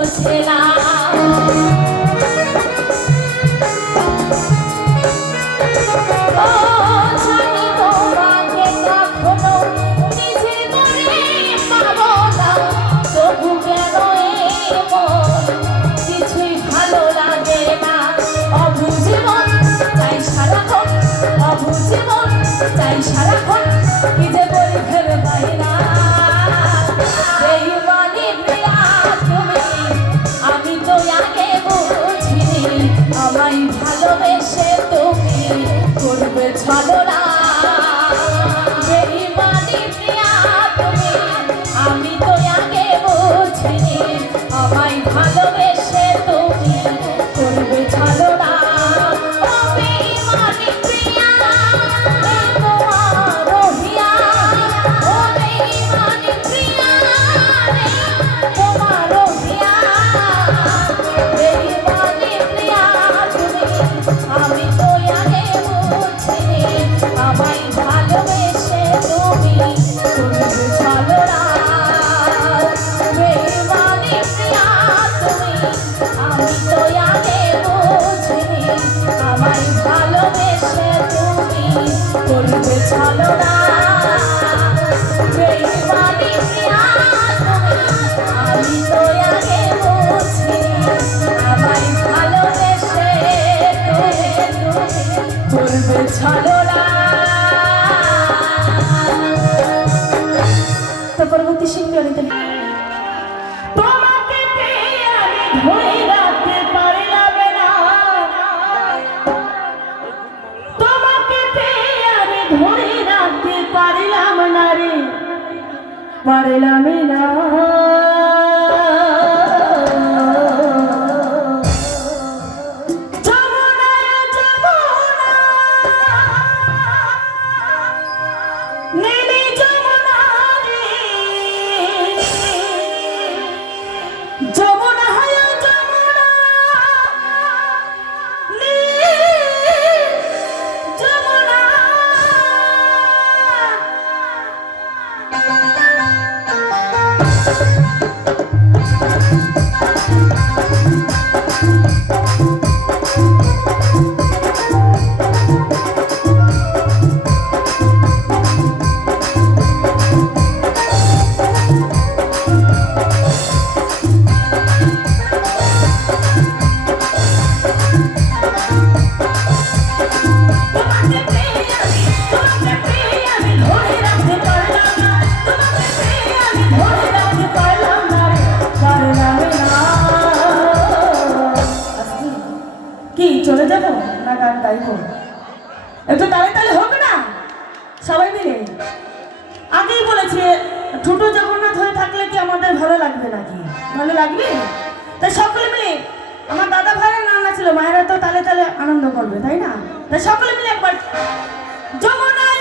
বোঝে না। চাই সারাক্ষণ কি যে বলি ভেবে পাই না। বেঈমানি প্রিয়া তুমি, আমি তো আগে বুঝিনি আমায় ভালোবেসে তুমি করবে ছলনা। বেঈমানি প্রিয়া তুমি, আমি তো আগে বুঝিনি আমায় ভালোবেসে তুমি করবে ছলনা। করবে ছলনা। বেঈমানি প্রিয়া তুমি, আমি তো আগে বুঝিনি আমায় ভালোবেসে তুমি করবে ছলনা। তো পরবর্তী শিল্পী তোমাকে পেয়ে আমি ধরে রাখতে পারলাম না, তোমাকে পেয়ে আমি ধরে রাখতে পারলাম না রে, পারলাম না। চলে যাব না গান গাইব? একটু তালে তালে হোক না সবাই মিলে। আগেই বলেছি ছোট জগন্নাথ হয়ে থাকলে কি আমাদের ভালো লাগবে নাকি? ভালো লাগবে? তাই সকলে মিলে, আমার দাদা ভাইয়ের নানা ছিল, মায়েরা তো তালে তালে আনন্দ করবে তাই না? তাই সকলে মিলে একবার যমুনায়